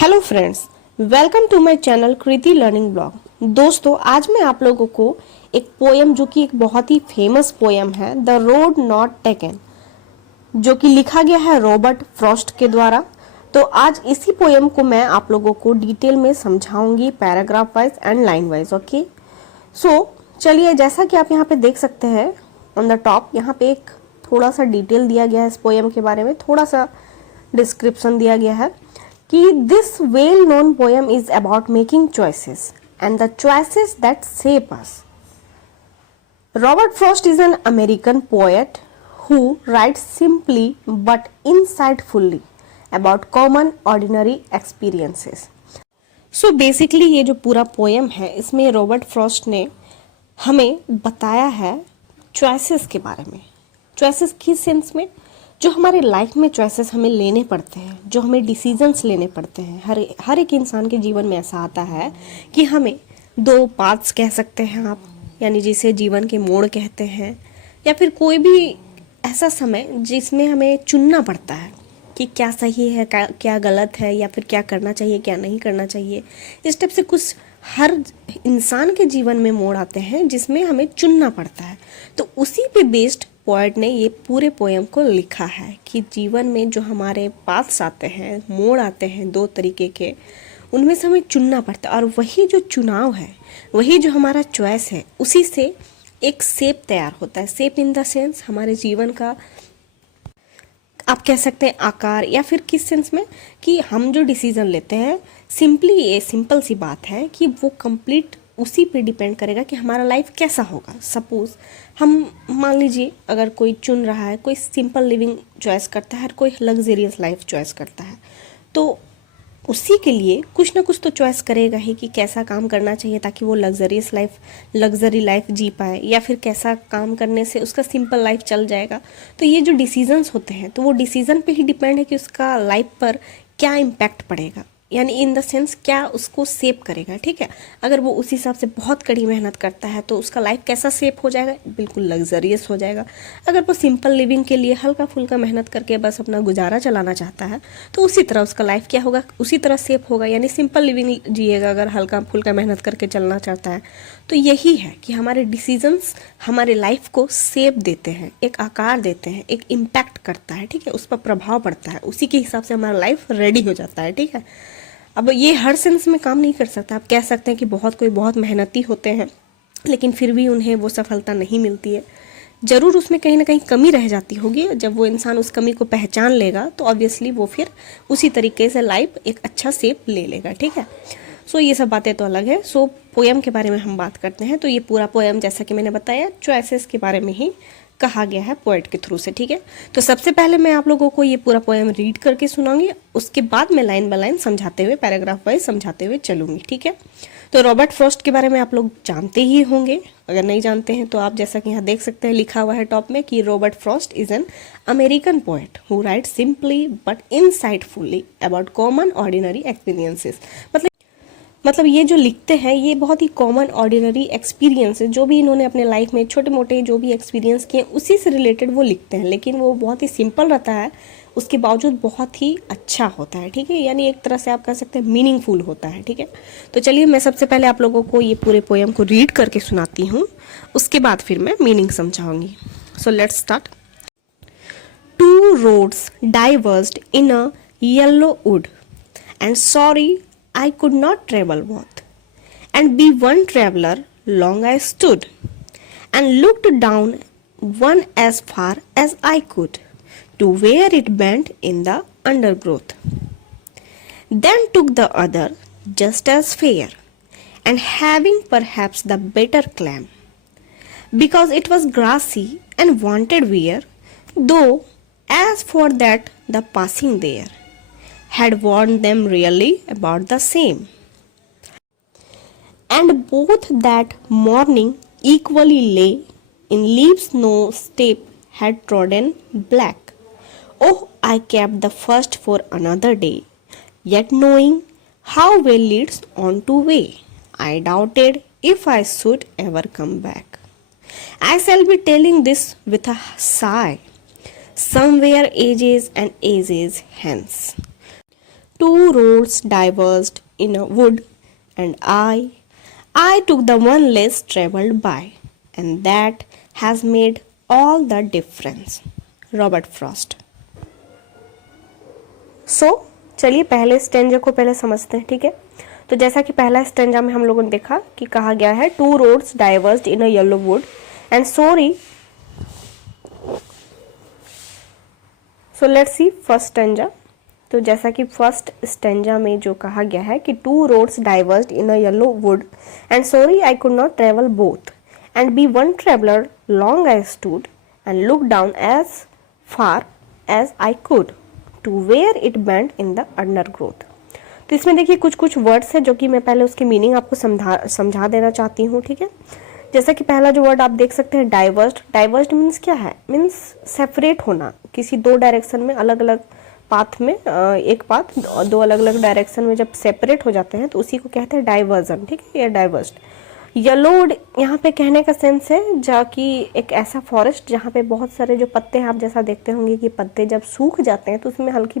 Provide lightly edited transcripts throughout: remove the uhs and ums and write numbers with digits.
Hello friends, welcome to my channel Kriti learning blog. दोस्तों, आज मैं आप लोगों को एक पोयम जो कि एक बहुत ही फेमस पोयम है, द रोड नॉट टेकन, जो कि लिखा गया है रॉबर्ट फ्रॉस्ट के द्वारा। तो आज इसी पोयम को मैं आप लोगों को डिटेल में समझाऊंगी, paragraph wise and line wise. Okay, so चलिए, जैसा कि आप यहाँ पे देख सकते हैं ऑन द टॉप, यहाँ पे एक थोड़ा सा डिटेल दिया गया है इस पोयम के बारे में, थोड़ा सा डिस्क्रिप्शन दिया गया है कि this well known poem is about making choices and the choices that shape us. Robert Frost is an American poet who writes simply but insightfully about common ordinary experiences. So basically ये जो पूरा poem है, इसमें Robert Frost ने हमें बताया है choices के बारे में। चॉइसेस किस सेंस में? जो हमारे लाइफ में चॉइसेस हमें लेने पड़ते हैं, जो हमें डिसीजंस लेने पड़ते हैं। हर एक इंसान के जीवन में ऐसा आता है कि हमें दो पाथ्स कह सकते हैं आप, यानी जिसे जीवन के मोड़ कहते हैं, या फिर कोई भी ऐसा समय जिसमें हमें चुनना पड़ता है कि क्या सही है, क्या गलत है, या फिर क्या करना चाहिए, क्या नहीं करना चाहिए। इस टाइप से कुछ हर इंसान के जीवन में मोड़ आते हैं जिसमें हमें चुनना पड़ता है। तो उसी पे बेस्ड पोएट ने ये पूरे पोएम को लिखा है कि जीवन में जो हमारे पाथ्स आते हैं, मोड़ आते हैं दो तरीके के, उनमें से हमें चुनना पड़ता है। और वही जो चुनाव है, वही जो हमारा चॉइस है, उसी से एक शेप तैयार होता है। शेप इन द सेंस हमारे जीवन का आप कह सकते हैं आकार, या फिर किस सेंस में कि हम जो डिसीजन लेते हैं, सिंपली ये सिंपल सी बात है कि वो कंप्लीट उसी पे डिपेंड करेगा कि हमारा लाइफ कैसा होगा। सपोज हम मान लीजिए, अगर कोई चुन रहा है, कोई सिंपल लिविंग चॉइस करता है, कोई लग्जरियस लाइफ चॉइस करता है, तो उसी के लिए कुछ ना कुछ तो चॉइस करेगा ही कि कैसा काम करना चाहिए ताकि वो लग्जरी लाइफ जी पाए, या फिर कैसा काम करने से उसका सिंपल लाइफ चल जाएगा। तो ये जो डिसीजंस होते हैं, तो वो डिसीजन पे ही डिपेंड है कि उसका लाइफ पर क्या इम्पैक्ट पड़ेगा, यानी इन द सेंस क्या उसको सेप करेगा। ठीक है, अगर वो उस हिसाब से बहुत कड़ी मेहनत करता है तो उसका लाइफ कैसा सेप हो जाएगा? बिल्कुल लग्जरियस हो जाएगा। अगर वो सिंपल लिविंग के लिए हल्का फुल्का मेहनत करके बस अपना गुजारा चलाना चाहता है, तो उसी तरह उसका लाइफ क्या होगा? उसी तरह सेप होगा, यानी सिंपल लिविंग जिएगा अगर हल्का फुल्का मेहनत करके चलना चाहता है। तो यही है कि हमारे डिसीजंस हमारे लाइफ को सेप देते हैं, एक आकार देते हैं, एक इम्पैक्ट करता है। ठीक है, उस पर प्रभाव पड़ता है, उसी के हिसाब से हमारा लाइफ रेडी हो जाता है। ठीक है, अब ये हर सेंस में काम नहीं कर सकता। आप कह सकते हैं कि कोई बहुत मेहनती होते हैं लेकिन फिर भी उन्हें वो सफलता नहीं मिलती है। ज़रूर उसमें कहीं ना कहीं कमी रह जाती होगी। जब वो इंसान उस कमी को पहचान लेगा तो ऑब्वियसली वो फिर उसी तरीके से लाइफ एक अच्छा शेप ले लेगा। ठीक है, सो ये सब बातें तो अलग है। सो पोएम के बारे में हम बात करते हैं। तो ये पूरा पोएम, जैसा कि मैंने बताया, चॉइसेस के बारे में ही कहा गया है पोएट के थ्रू से। ठीक है, तो सबसे पहले मैं आप लोगों को ये पूरा पोएम रीड करके सुनाऊंगी, उसके बाद मैं लाइन बाय लाइन समझाते हुए, पैराग्राफ वाइज समझाते हुए चलूंगी। ठीक है, तो रॉबर्ट फ्रॉस्ट के बारे में आप लोग जानते ही होंगे। अगर नहीं जानते हैं तो आप, जैसा कि यहाँ देख सकते हैं लिखा हुआ है टॉप में कि Robert Frost is an American poet who right simply but insightfully about common ordinary experiences. मतलब ये जो लिखते हैं ये बहुत ही कॉमन ऑर्डिनरी एक्सपीरियंस है, जो भी इन्होंने अपने लाइफ में छोटे मोटे जो भी एक्सपीरियंस किए उसी से रिलेटेड वो लिखते हैं, लेकिन वो बहुत ही सिंपल रहता है, उसके बावजूद बहुत ही अच्छा होता है। ठीक है, यानी एक तरह से आप कह सकते हैं मीनिंगफुल होता है। ठीक है, तो चलिए मैं सबसे पहले आप लोगों को ये पूरे पोएम को रीड करके सुनाती हूँ, उसके बाद फिर मैं मीनिंग समझाऊंगी। So let's start. Two roads diverged in a yellow wood and sorry I could not travel both, and be one traveler long I stood, and looked down one as far as I could, to where it bent in the undergrowth. Then took the other just as fair, and having perhaps the better claim, because it was grassy and wanted wear, though as for that the passing there had warned them really about the same. And both that morning equally lay in leaves no step had trodden black. Oh, I kept the first for another day, yet knowing how well leads on to way, I doubted if I should ever come back. I shall be telling this with a sigh, somewhere ages and ages hence. Two roads diverged in a wood, and I took the one less traveled by, and that has made all the difference. Robert Frost. चलिए पहले stanza को पहले समझते हैं, ठीक है. तो जैसा कि पहला स्टेंजा में हम लोगों ने देखा कि कहा गया है two roads diverged in a yellow wood and sorry. So let's see first stanza. तो जैसा कि फर्स्ट स्टेंजा में जो कहा गया है कि two roads diverged in a yellow wood and sorry I could not travel both and be one traveller long I stood and look down as far as I could to where it bend in the undergrowth. तो इसमें देखिए कुछ कुछ words है जो कि मैं पहले उसकी मीनिंग आपको समझा देना चाहती हूँ, ठीक है. जैसा कि पहला जो वर्ड आप देख सकते हैं डाइवर्स्ड. डाइवर्स्ड मीन्स क्या है? मीन्स सेपरेट होना, किसी दो डायरेक्शन में अलग अलग पाथ में, एक पाथ दो अलग अलग डायरेक्शन में जब सेपरेट हो जाते हैं तो उसी को कहते हैं डाइवर्जन, ठीक है, या डाइवर्स्ड. येलो वुड यहाँ पे कहने का सेंस है जा कि एक ऐसा फॉरेस्ट जहाँ पे बहुत सारे जो पत्ते हैं, आप जैसा देखते होंगे कि पत्ते जब सूख जाते हैं तो उसमें हल्की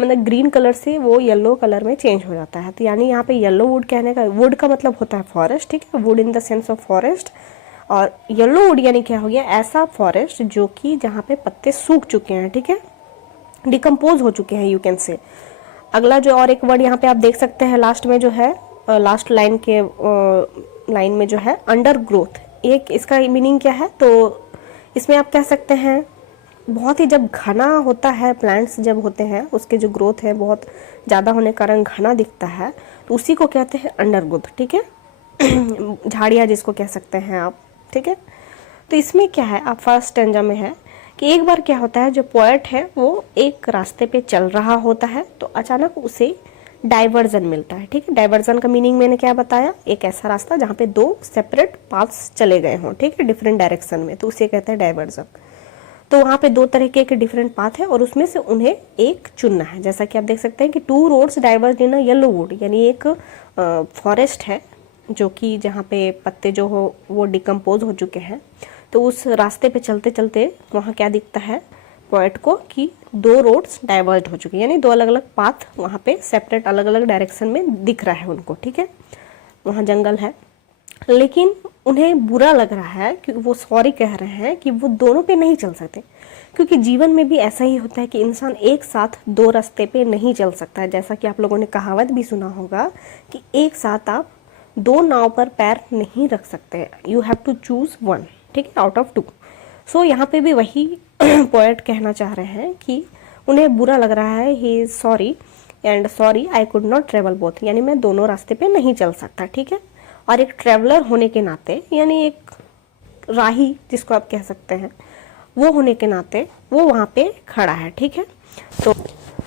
मतलब ग्रीन कलर से वो येलो कलर में चेंज हो जाता है. तो यानी यहाँ पे येलो वुड कहने का, वुड का मतलब होता है फॉरेस्ट, ठीक है, would in the sense of forest. और येलो वुड यानी क्या हो गया? ऐसा फॉरेस्ट जो कि जहाँ पे पत्ते सूख चुके हैं, ठीक है, डिकम्पोज हो चुके हैं, यू कैन से. अगला जो और एक वर्ड यहाँ पे आप देख सकते हैं लास्ट में जो है, लास्ट लाइन के लाइन में जो है अंडर ग्रोथ. एक इसका मीनिंग क्या है? तो इसमें आप कह सकते हैं बहुत ही जब घना होता है, प्लांट्स जब होते हैं उसके जो ग्रोथ है बहुत ज़्यादा होने के कारण घना दिखता है, तो उसी को कहते हैं अंडर ग्रोथ, ठीक है. झाड़ियाँ जिसको कह सकते हैं आप, ठीक है. तो इसमें क्या है, आप फर्स्ट स्टेंजा में है कि एक बार क्या होता है, जो पोएट है वो एक रास्ते पे चल रहा होता है तो अचानक उसे डाइवर्जन मिलता है, ठीक है. डाइवर्जन का मीनिंग मैंने क्या बताया? एक ऐसा रास्ता जहाँ पे दो सेपरेट पाथ्स चले गए हों, ठीक है, डिफरेंट डायरेक्शन में, तो उसे कहते हैं डाइवर्जन. तो वहाँ पे दो तरह के डिफरेंट पाथ है और उसमें से उन्हें एक चुनना है. जैसा कि आप देख सकते हैं कि two roads diverge in a yellow would, यानी एक फॉरेस्ट है जो कि जहाँ पे पत्ते जो हो वो डिकम्पोज हो चुके हैं. तो उस रास्ते पे चलते चलते वहाँ क्या दिखता है पोएट को कि दो रोड्स डाइवर्ज हो चुके हैं, यानी दो अलग अलग पाथ वहाँ पे सेपरेट अलग अलग डायरेक्शन में दिख रहा है उनको, ठीक है. वहाँ जंगल है लेकिन उन्हें बुरा लग रहा है कि वो सॉरी कह रहे हैं कि वो दोनों पे नहीं चल सकते, क्योंकि जीवन में भी ऐसा ही होता है कि इंसान एक साथ दो रास्ते पे नहीं चल सकता है. जैसा कि आप लोगों ने कहावत भी सुना होगा कि एक साथ आप दो नाव पर पैर नहीं रख सकते, you have to choose one, ठीक है, आउट ऑफ टू. सो यहाँ पे भी वही पोएट कहना चाह रहे हैं कि उन्हें बुरा लग रहा है, he is sorry and sorry I could not travel both, यानी मैं दोनों रास्ते पे नहीं चल सकता, ठीक है. और एक ट्रेवलर होने के नाते, यानी एक राही जिसको आप कह सकते हैं, वो होने के नाते वो वहाँ पे खड़ा है, ठीक है.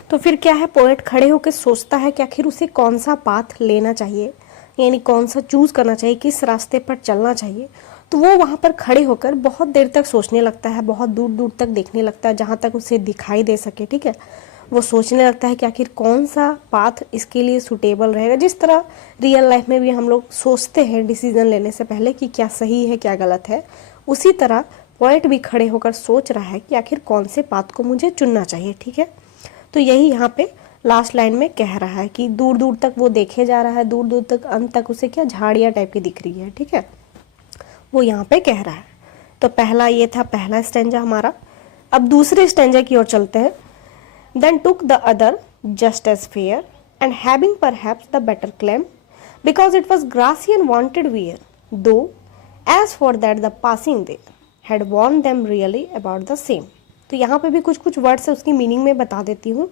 तो फिर क्या है, पोएट खड़े होकर सोचता है कि आखिर उसे कौन सा पाथ लेना चाहिए, यानी कौन सा चूज करना चाहिए, किस रास्ते पर चलना चाहिए. तो वो वहाँ पर खड़े होकर बहुत देर तक सोचने लगता है, बहुत दूर दूर तक देखने लगता है जहाँ तक उसे दिखाई दे सके, ठीक है. वो सोचने लगता है कि आखिर कौन सा पाथ इसके लिए सुटेबल रहेगा. जिस तरह रियल लाइफ में भी हम लोग सोचते हैं डिसीजन लेने से पहले कि क्या सही है क्या गलत है, उसी तरह पोएट भी खड़े होकर सोच रहा है कि आखिर कौन से पाथ को मुझे चुनना चाहिए, ठीक है. तो यही यहाँ पे लास्ट लाइन में कह रहा है कि दूर दूर तक वो देखे जा रहा है, दूर दूर तक अंत तक उसे क्या झाड़ियाँ टाइप की दिख रही है, ठीक है, वो यहाँ पे कह रहा है. तो पहला ये था पहला स्टेंजा हमारा. अब दूसरे स्टेंजा की ओर चलते हैं. Then took the other just as fair, and having perhaps the better claim, because it was grassy and wanted wear, though as for that the passing there had warned them really about the same. तो यहाँ पे भी कुछ कुछ words है उसकी meaning में बता देती हूँ.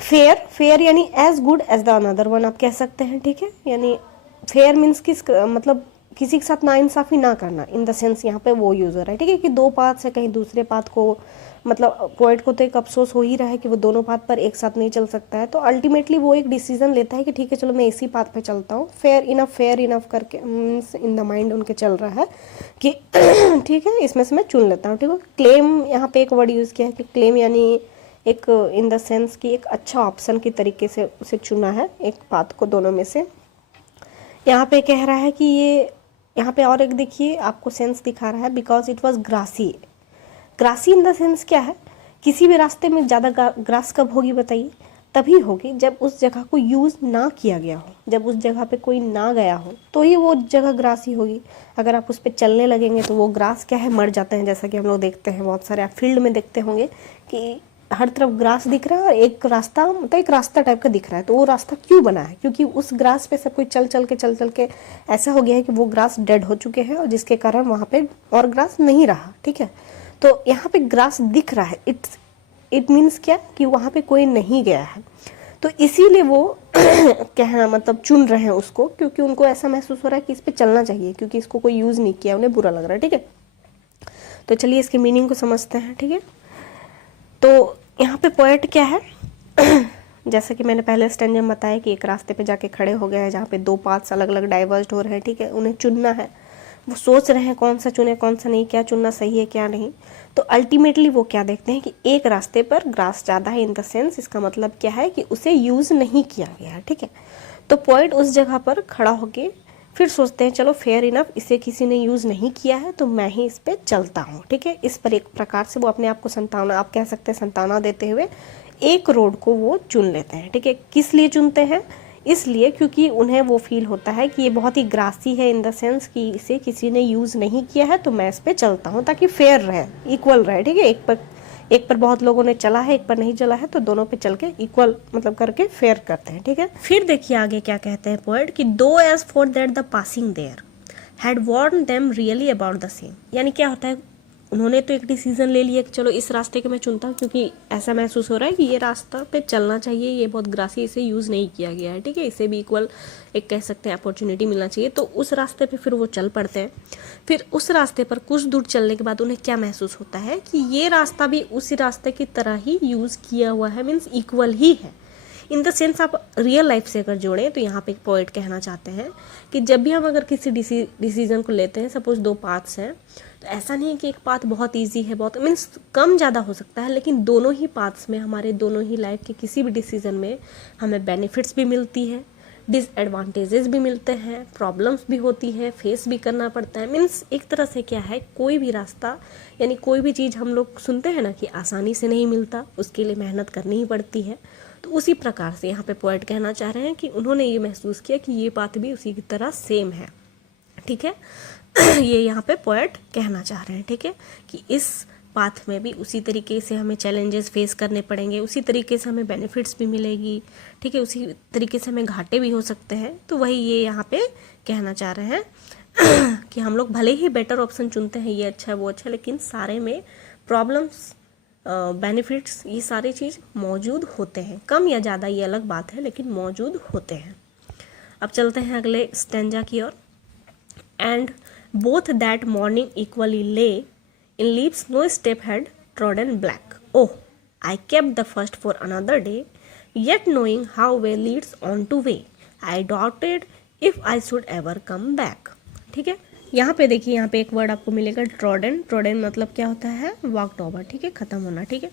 फेयर, फेयर यानी as good as the another one आप कह सकते हैं, ठीक है. यानी फेयर मीन्स किस मतलब किसी के साथ नाइंसाफी ना करना, इन द सेंस यहाँ पे वो यूजर है, ठीक है, कि दो पाथ से कहीं दूसरे पाथ को, मतलब पोएट को तो एक अफसोस हो ही रहा है कि वो दोनों पाथ पर एक साथ नहीं चल सकता है. तो अल्टीमेटली वो एक डिसीजन लेता है कि ठीक है चलो मैं इसी पाथ पे चलता हूँ. फेयर इनफ करके मीन्स इन द माइंड उनके चल रहा है कि ठीक है इसमें से मैं चुन लेता हूँ, ठीक है. क्लेम यहाँ पे एक वर्ड यूज़ किया है कि क्लेम यानी एक इन द सेंस कि एक अच्छा ऑप्शन की तरीके से उसे चुना है एक पाथ को दोनों में से. यहाँ पे कह रहा है कि ये यहाँ पे और एक देखिए आपको सेंस दिखा रहा है, because it was grassy. Grassy in the sense क्या है, किसी भी रास्ते में ज़्यादा ग्रास कब होगी बताइए, तभी होगी जब उस जगह को यूज़ ना किया गया हो, जब उस जगह पे कोई ना गया हो, तो ही वो जगह ग्रासी होगी। अगर आप उस पर चलने लगेंगे तो वो ग्रास क्या है, मर जाते हैं। जैसा कि हम लोग देखते हैं बहुत सारे, आप फील्ड में देखते होंगे कि हर तरफ ग्रास दिख रहा है और एक रास्ता, मतलब एक रास्ता टाइप का दिख रहा है। तो वो रास्ता क्यों बना है? क्योंकि उस ग्रास पे सब कोई चल चल के ऐसा हो गया है कि वो ग्रास डेड हो चुके हैं और जिसके कारण वहाँ पे और ग्रास नहीं रहा। ठीक है, तो यहाँ पे ग्रास दिख रहा है, इट मीन्स क्या कि वहाँ पे कोई नहीं गया है। तो इसीलिए वो कहना मतलब चुन रहे हैं उसको, क्योंकि उनको ऐसा महसूस हो रहा है कि इस पे चलना चाहिए, क्योंकि इसको कोई यूज़ नहीं किया, उन्हें बुरा लग रहा है। ठीक है, तो चलिए इसके मीनिंग को समझते हैं। ठीक है, तो यहाँ पे पोएट क्या है जैसा कि मैंने पहले स्टेंजा में बताया कि एक रास्ते पे जाके खड़े हो गए हैं जहाँ पे दो पाथ्स अलग अलग डाइवर्ज हो रहे हैं। ठीक है, उन्हें चुनना है, वो सोच रहे हैं कौन सा चुने कौन सा नहीं, क्या चुनना सही है क्या नहीं। तो अल्टीमेटली वो क्या देखते हैं कि एक रास्ते पर ग्रास ज़्यादा है, इन द सेंस इसका मतलब क्या है कि उसे यूज़ नहीं किया गया है। ठीक है, तो पोएट उस जगह पर खड़ा होके फिर सोचते हैं चलो फेयर इनफ, इसे किसी ने यूज़ नहीं किया है तो मैं ही इस पर चलता हूँ। ठीक है, इस पर एक प्रकार से वो अपने आप को संतावना, आप कह सकते हैं संतावना देते हुए एक रोड को वो चुन लेते हैं। ठीक है, किस लिए चुनते हैं? इसलिए क्योंकि उन्हें वो फील होता है कि ये बहुत ही ग्रासी है, इन द सेंस कि इसे किसी ने यूज़ नहीं किया है तो मैं इस पर चलता हूँ ताकि फेयर रहे, इक्वल रहे। ठीक है, एक पर बहुत लोगों ने चला है, एक पर नहीं चला है, तो दोनों पे चल के इक्वल मतलब करके फेयर करते हैं। ठीक है, फिर देखिए आगे क्या कहते हैं पोएट कि though as for that the passing there had worn them really about the same. यानी क्या होता है, उन्होंने तो एक डिसीजन ले लिया कि चलो इस रास्ते के मैं चुनता हूँ, क्योंकि ऐसा महसूस हो रहा है कि ये रास्ता पे चलना चाहिए, ये बहुत ग्रासी, इसे यूज़ नहीं किया गया है। ठीक है, इसे भी इक्वल एक कह सकते हैं अपॉर्चुनिटी मिलना चाहिए। तो उस रास्ते पे फिर वो चल पड़ते हैं। फिर उस रास्ते पर कुछ दूर चलने के बाद उन्हें क्या महसूस होता है कि ये रास्ता भी उसी रास्ते की तरह ही यूज़ किया हुआ है, मीन्स इक्वल ही है। इन द सेंस आप रियल लाइफ से अगर जोड़ें तो यहाँ पे एक पोएट कहना चाहते हैं कि जब भी हम अगर किसी डिसीजन को लेते हैं, सपोज दो पाथ्स हैं, तो ऐसा नहीं है कि एक पाथ बहुत इजी है, बहुत मीन्स कम ज़्यादा हो सकता है, लेकिन दोनों ही पाथ्स में हमारे दोनों ही लाइफ के किसी भी डिसीजन में हमें बेनिफिट्स भी मिलती है, डिसएडवांटेजेस भी मिलते हैं, प्रॉब्लम्स भी होती है, फेस भी करना पड़ता है। मीन्स एक तरह से क्या है, कोई भी रास्ता यानी कोई भी चीज़ हम लोग सुनते हैं ना कि आसानी से नहीं मिलता, उसके लिए मेहनत करनी ही पड़ती है। तो उसी प्रकार से यहाँ पे पोएट कहना चाह रहे हैं कि उन्होंने ये महसूस किया कि ये बात भी उसी की तरह सेम है। ठीक है ये यहाँ पे पोएट कहना चाह रहे हैं। ठीक है, कि इस पाथ में भी उसी तरीके से हमें चैलेंजेस फेस करने पड़ेंगे, उसी तरीके से हमें बेनिफिट्स भी मिलेगी। ठीक है, उसी तरीके से हमें घाटे भी हो सकते हैं। तो वही ये यहाँ पे कहना चाह रहे हैं कि हम लोग भले ही बेटर ऑप्शन चुनते हैं, ये अच्छा है वो अच्छा है, लेकिन सारे में प्रॉब्लम्स बेनिफिट्स ये सारी चीज़ मौजूद होते हैं, कम या ज़्यादा ये अलग बात है, लेकिन मौजूद होते हैं। अब चलते हैं अगले स्टेंजा की ओर। And both that morning equally lay in leaves no step had trodden black, oh I kept the first for another day, yet knowing how way leads on to way, I doubted if I should ever come back. ठीक है, यहाँ पे देखिए, यहाँ पे एक word आपको मिलेगा ट्रॉडन। ट्रॉडन मतलब क्या होता है, वॉक्ड ओवर। ठीक है, ख़त्म होना। ठीक है,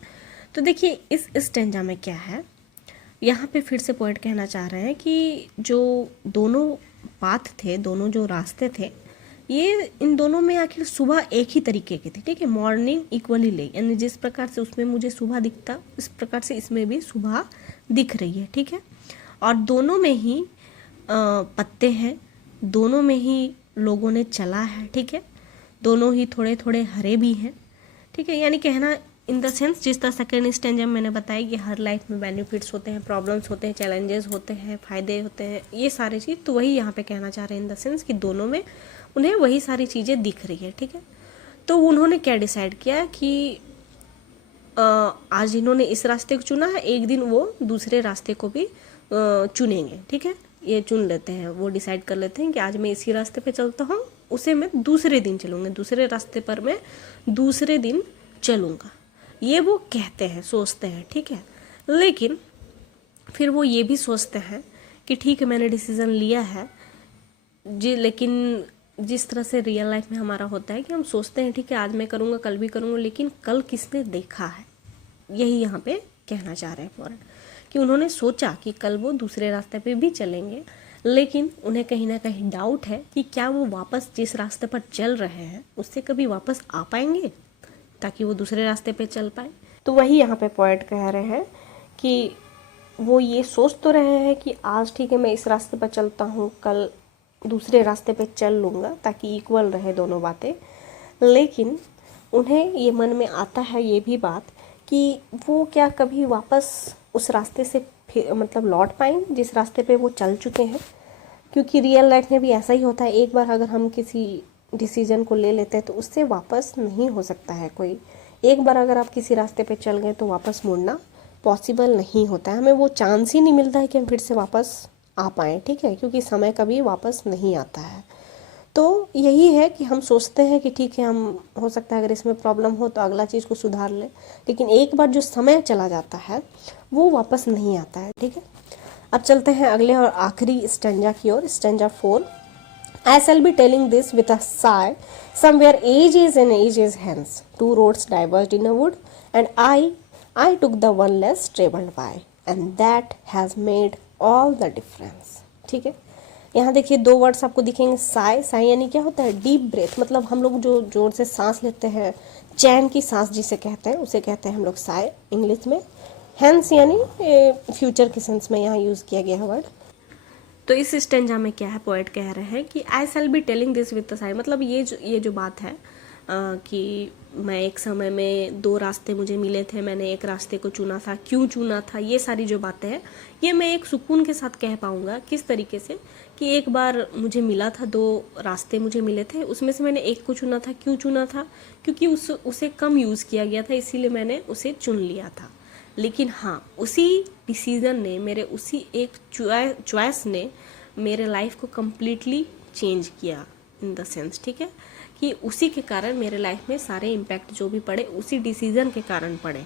तो देखिए इस स्टेंजा में क्या है, यहाँ पे फिर से पोएट कहना चाह रहे हैं कि जो दोनों पाथ थे, दोनों जो रास्ते थे, ये इन दोनों में आखिर सुबह एक ही तरीके की थी। ठीक है, मॉर्निंग इक्वली ले, यानी जिस प्रकार से उसमें मुझे सुबह दिखता इस प्रकार से इसमें भी सुबह दिख रही है। ठीक है, और दोनों में ही पत्ते हैं, दोनों में ही लोगों ने चला है। ठीक है, दोनों ही थोड़े थोड़े हरे भी हैं। ठीक है, यानी कहना इन द सेंस जिस तरह सेकेंड स्टेंजा में मैंने बताया कि हर लाइफ में बेनिफिट्स होते हैं, प्रॉब्लम्स होते हैं, चैलेंजेस होते हैं, फ़ायदे होते हैं, ये सारी चीज़, तो वही यहाँ पे कहना चाह रहे हैं इन द सेंस कि दोनों में उन्हें वही सारी चीज़ें दिख रही है। ठीक है, तो उन्होंने क्या डिसाइड किया कि आज इन्होंने इस रास्ते को चुना है, एक दिन वो दूसरे रास्ते को भी चुनेंगे। ठीक है, ये चुन लेते हैं, वो डिसाइड कर लेते हैं कि आज मैं इसी रास्ते पे चलता हूँ, उसे मैं दूसरे दिन चलूँगा, दूसरे रास्ते पर मैं दूसरे दिन चलूँगा, ये वो कहते हैं, सोचते हैं। ठीक है, लेकिन फिर वो ये भी सोचते हैं कि ठीक है मैंने डिसीज़न लिया है जी, लेकिन जिस तरह से रियल लाइफ में हमारा होता है कि हम सोचते हैं ठीक है आज मैं करूँगा, कल भी करूँगा, लेकिन कल किसने देखा है, यही यहाँ पे कहना चाह रहे हैं फौरन कि उन्होंने सोचा कि कल वो दूसरे रास्ते पे भी चलेंगे, लेकिन उन्हें कहीं ना कहीं डाउट है कि क्या वो वापस जिस रास्ते पर चल रहे हैं उससे कभी वापस आ पाएंगे ताकि वो दूसरे रास्ते पे चल पाए। तो वही यहाँ पे पॉइंट कह रहे हैं कि वो ये सोच तो रहे हैं कि आज ठीक है मैं इस रास्ते पर चलता हूँ, कल दूसरे रास्ते पे चल लूँगा, ताकि इक्वल रहे दोनों बातें। लेकिन उन्हें ये मन में आता है ये भी बात कि वो क्या कभी वापस उस रास्ते से मतलब लौट पाएंगे जिस रास्ते पे वो चल चुके हैं। क्योंकि रियल लाइफ में भी ऐसा ही होता है, एक बार अगर हम किसी डिसीजन को ले लेते हैं तो उससे वापस नहीं हो सकता है कोई। एक बार अगर आप किसी रास्ते पे चल गए तो वापस मुड़ना पॉसिबल नहीं होता है, हमें वो चांस ही नहीं मिलता है कि हम फिर से वापस आ पाएँ, ठीक है, क्योंकि समय कभी वापस नहीं आता है। तो यही है कि हम सोचते हैं कि ठीक है, हम हो सकता है अगर इसमें प्रॉब्लम हो तो अगला चीज़ को सुधार लें, लेकिन एक बार जो समय चला जाता है वो वापस नहीं आता है, ठीक है। अब चलते हैं अगले और आखिरी स्टेंजा की ओर, stanza 4। I shall be telling this with a sigh, somewhere ages and ages hence, two roads diverged in a wood, and I took the one less traveled by, and that has made all the difference। ठीक है, यहाँ देखिए दो words आपको दिखेंगे, साय। साय यानी क्या होता है? डीप ब्रेथ, मतलब हम लोग जो जोर से सांस लेते हैं, चैन की सांस जिसे कहते हैं, उसे कहते हैं हम लोग साय इंग्लिश में। हैंस यानी फ्यूचर के सेंस में यहाँ यूज़ किया गया है वर्ड। तो इस स्टेंजा में क्या है, पोएट कह रहे हैं कि I shall be telling this with a sigh, मतलब ये जो बात है कि मैं एक समय में दो रास्ते मुझे मिले थे, मैंने एक रास्ते को चुना था, क्यों चुना था, ये सारी जो बातें हैं ये मैं एक सुकून के साथ कह पाऊँगा। किस तरीके से कि एक बार मुझे मिला था, दो रास्ते मुझे मिले थे, उसमें से मैंने एक को चुना था। क्यों चुना था? क्योंकि उसे कम यूज़ किया गया था, इसीलिए मैंने उसे चुन लिया था। लेकिन हाँ, उसी डिसीज़न ने, मेरे उसी एक चॉइस ने मेरे लाइफ को कम्प्लीटली चेंज किया, इन द सेंस, ठीक है, कि उसी के कारण मेरे लाइफ में सारे इम्पैक्ट जो भी पड़े उसी डिसीज़न के कारण पड़े।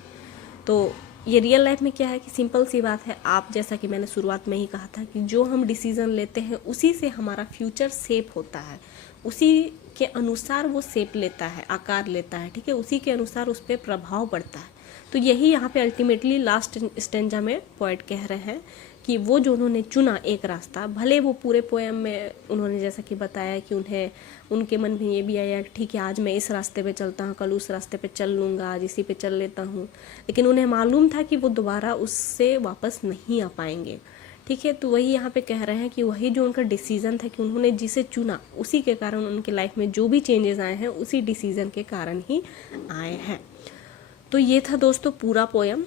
तो ये रियल लाइफ में क्या है कि सिंपल सी बात है, आप जैसा कि मैंने शुरुआत में ही कहा था कि जो हम डिसीज़न लेते हैं उसी से हमारा फ्यूचर शेप होता है, उसी के अनुसार वो शेप लेता है, आकार लेता है, ठीक है, उसी के अनुसार उस पर प्रभाव पड़ता है। तो यही यहाँ पे अल्टीमेटली लास्ट स्टेंजा में पोएट कह रहे हैं कि वो जो उन्होंने चुना एक रास्ता, भले वो पूरे पोएम में उन्होंने जैसा कि बताया कि उनके मन में ये भी आया कि ठीक है आज मैं इस रास्ते पे चलता हूँ, कल उस रास्ते पे चल लूँगा, आज इसी पे चल लेता हूँ, लेकिन उन्हें मालूम था कि वो दोबारा उससे वापस नहीं आ पाएंगे, ठीक है। तो वही यहाँ पे कह रहे हैं कि वही जो उनका डिसीज़न था कि उन्होंने जिसे चुना उसी के कारण उनके लाइफ में जो भी चेंजेस आए हैं उसी डिसीज़न के कारण ही आए हैं। तो ये था दोस्तों पूरा पोएम।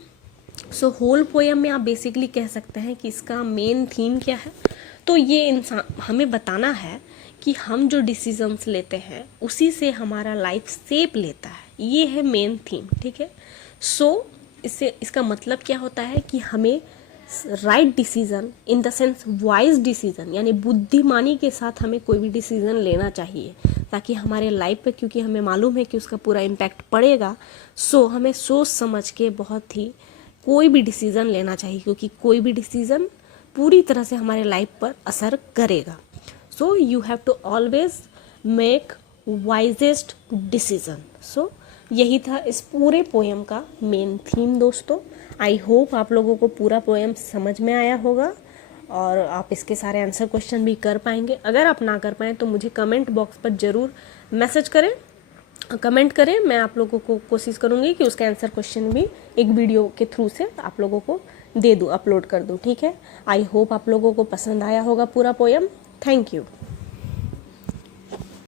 सो होल पोएम में आप बेसिकली कह सकते हैं कि इसका मेन थीम क्या है, तो ये इंसान हमें बताना है कि हम जो डिसीजंस लेते हैं उसी से हमारा लाइफ शेप लेता है, ये है मेन थीम, ठीक है। सो इसका मतलब क्या होता है कि हमें right decision in the sense wise decision, यानी बुद्धिमानी के साथ हमें कोई भी डिसीज़न लेना चाहिए ताकि हमारे लाइफ पे, क्योंकि हमें मालूम है कि उसका पूरा इम्पैक्ट पड़ेगा, सो हमें सोच समझ के बहुत ही कोई भी डिसीज़न लेना चाहिए, क्योंकि कोई भी डिसीज़न पूरी तरह से हमारे लाइफ पर असर करेगा। So you have to always make wisest decision. So यही था इस पूरे पोएम का मेन थीम दोस्तों। आई होप आप लोगों को पूरा पोएम समझ में आया होगा और आप इसके सारे आंसर क्वेश्चन भी कर पाएंगे। अगर आप ना कर पाएँ तो मुझे कमेंट बॉक्स पर ज़रूर मैसेज करें, कमेंट करें, मैं आप लोगों को कोशिश करूँगी कि उसका आंसर क्वेश्चन भी एक वीडियो के थ्रू से आप लोगों को दे दूँ, अपलोड कर दूँ, ठीक है। आई होप आप लोगों को पसंद आया होगा पूरा पोएम। Thank you.